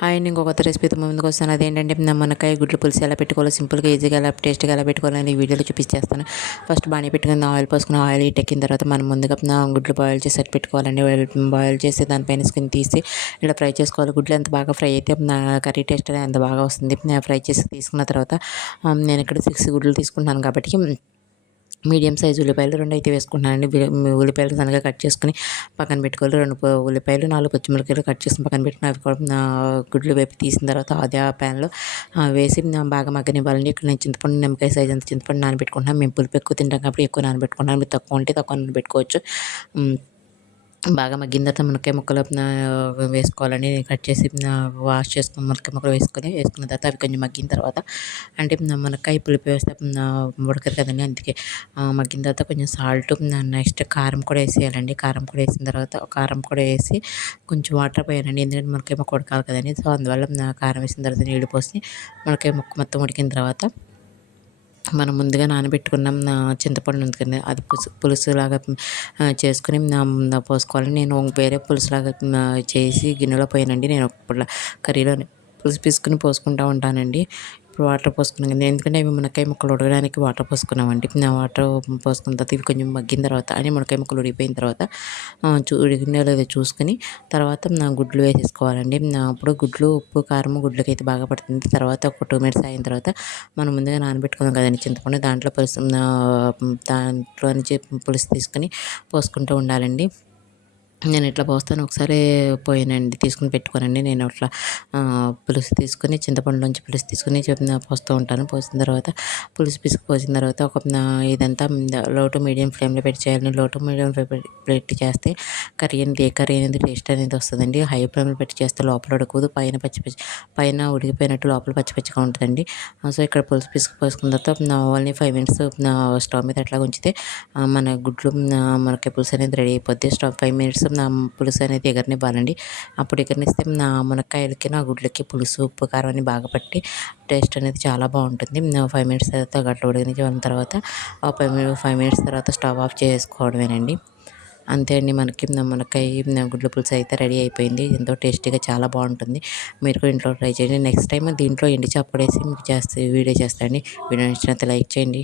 Hi అండి, ఇంకో కొత్త రెసిపీతో ముందుకు వస్తాను. అదేంటంటే మునక్కాయ గుడ్లు పులుసు ఎలా పెట్టుకోవాలో సింపుల్గా ఈజీగా ఎలా టేస్ట్గా ఎలా పెట్టుకోవాలని ఈ వీడియోలో చూపించేస్తాను. ఫస్ట్ బాణీ పెట్టుకుని ఆయిల్ పోసుకుని ఆయిల్ హీట్ ఎక్కిన తర్వాత మనం ముందుగా గుడ్లు బాయిల్ చేసి సెట్ పెట్టుకోవాలండి. బాయిల్ చేసి దానిపైన స్కిన్ తీసి ఇలా ఫ్రై చేసుకోవాలి. గుడ్లు ఎంత బాగా ఫ్రై అయితే కర్రీ టేస్ట్ అనేది ఎంత బాగా వస్తుంది. ఫ్రై చేసి తీసుకున్న తర్వాత నేను ఇక్కడ 6 గుడ్లు తీసుకుంటున్నాను కాబట్టి మీడియం సైజు ఉల్లిపాయలు 2 అయితే వేసుకుంటున్నానండి. ఉల్లిపాయలు సన్నగా కట్ చేసుకుని పక్కన పెట్టుకోవాలి. 2 ఉల్లిపాయలు 4 పచ్చిమిరపకాయలు కట్ చేసుకుని పక్కన పెట్టుకుని అవి కూడా గుడ్లు వేపి తీసిన తర్వాత అదే ఆ ప్యాన్లో వేసి బాగా మగ్గనివ్వాలండి. ఇక్కడ నేను చింతపండు నిమ్మకాయ సైజ్ అంత చింతపండు నానబెట్టుకుంటున్నాను. మేము పులుపు ఎక్కువ తింటాం కాబట్టి ఎక్కువ నానబెట్టుకుంటున్నాను. మీరు తక్కువ ఉంటే తక్కువ నానబెట్టుకోవచ్చు. బాగా మగ్గిన తర్వాత మునక్కాయ ముక్కలు వేసుకోవాలండి. కట్ చేసి వాష్ చేసుకుని మునక్కాయ ముక్కలు వేసుకున్న తర్వాత అవి కొంచెం మగ్గిన తర్వాత అంటే మునక్కాయ పులుపు వేస్తే ఉడకదు కదండి. అందుకే మగ్గిన తర్వాత కొంచెం సాల్ట్ నెక్స్ట్ కారం కూడా వేసేయాలండి. కారం కూడా వేసిన తర్వాత కారం కూడా వేసి కొంచెం వాటర్ పోయానండి. ఎందుకంటే మునక్కాయ ముక్క ఉడకాలి కదండి. సో అందువల్ల కారం వేసిన తర్వాత నీళ్ళు పోసి మునక్కాయ ముక్క మొత్తం ఉడికిన తర్వాత మనం ముందుగా నానబెట్టుకున్న చింతపండు ఉంది కదా, అది పులుసులాగా చేసుకుని పోసుకోవాలి. నేను వేరే పులుసులాగా చేసి గిన్నెలో పోయానండి. నేను ఒక కర్రీలోనే పులుసు పీసుకుని పోసుకుంటూ ఉంటానండి. ఇప్పుడు వాటర్ పోసుకున్నాం కదా, ఎందుకంటే అవి మునక్కాయ ముక్కలు ఉడకడానికి వాటర్ పోసుకున్నామండి. వాటర్ పోసుకున్న తర్వాత ఇవి కొంచెం మగ్గిన తర్వాత అని మునక్కాయ ముక్కలు ఉడికిపోయిన తర్వాత ఉడికిందో లేదో చూసుకుని తర్వాత గుడ్లు వేసేసుకోవాలండి. అప్పుడు గుడ్లు ఉప్పు కారం గుడ్లకి అయితే బాగా పడుతుంది. తర్వాత ఒక 2 మినిట్స్ అయిన తర్వాత మనం ముందుగా నానబెట్టుకున్నాం కదండి చింతపండు, దాంట్లో దాంట్లో నుంచి పులుసు తీసుకుని పోసుకుంటూ ఉండాలండి. నేను ఇట్లా పోస్తాను. ఒకసారి పోయానండి తీసుకుని పెట్టుకోనండి. నేను అట్లా పులుసు తీసుకుని చింతపండులోంచి పులుసు తీసుకుని పోస్తూ ఉంటాను. పోసిన తర్వాత పులుసు పిసుకు పోసిన తర్వాత ఇదంతా లో టు మీడియం ఫ్లేమ్లో పెట్టి చేయాలి. లో టు మీడియం పెట్టి చేస్తే కర్రీ అనేది టేస్ట్ అనేది వస్తుందండి. హై ఫ్లేమ్లో పెట్టి చేస్తే లోపల ఉడకదు, పైన ఉడికిపోయినట్టు లోపల పచ్చిగా ఉంటుందండి. సో ఇక్కడ పులుసు పిసుకు పోసుకున్న తర్వాత ఓన్లీ 5 మినిట్స్ స్టవ్ మీద అట్లా ఉంచితే మన గుడ్లు మనకి పులుసు అనేది రెడీ అయిపోద్ది. 5 మినిట్స్ పులుసు అనేది ఎగరనివ్వాలండి. అప్పుడు ఎగరనిస్తే మునక్కాయలకి గుడ్లకి పులుసు ఉప్పు కారం అని బాగా పట్టి టేస్ట్ అనేది చాలా బాగుంటుంది. 5 మినిట్స్ తర్వాత గట్ల ఉడికిన తర్వాత 5 మినిట్స్ తర్వాత స్టవ్ ఆఫ్ చేసుకోవడమేనండి. అంతే అండి, మనకి మునక్కాయ గుడ్ల పులుసు అయితే రెడీ అయిపోయింది. ఎంతో టేస్టీగా చాలా బాగుంటుంది. మీరు కూడా ఇంట్లో ట్రై చేయండి. నెక్స్ట్ టైం దీంట్లో ఎండు చేప వేసి మీకు వీడియో చేస్తానండి. వీడియో నచ్చినట్లయితే లైక్ చేయండి.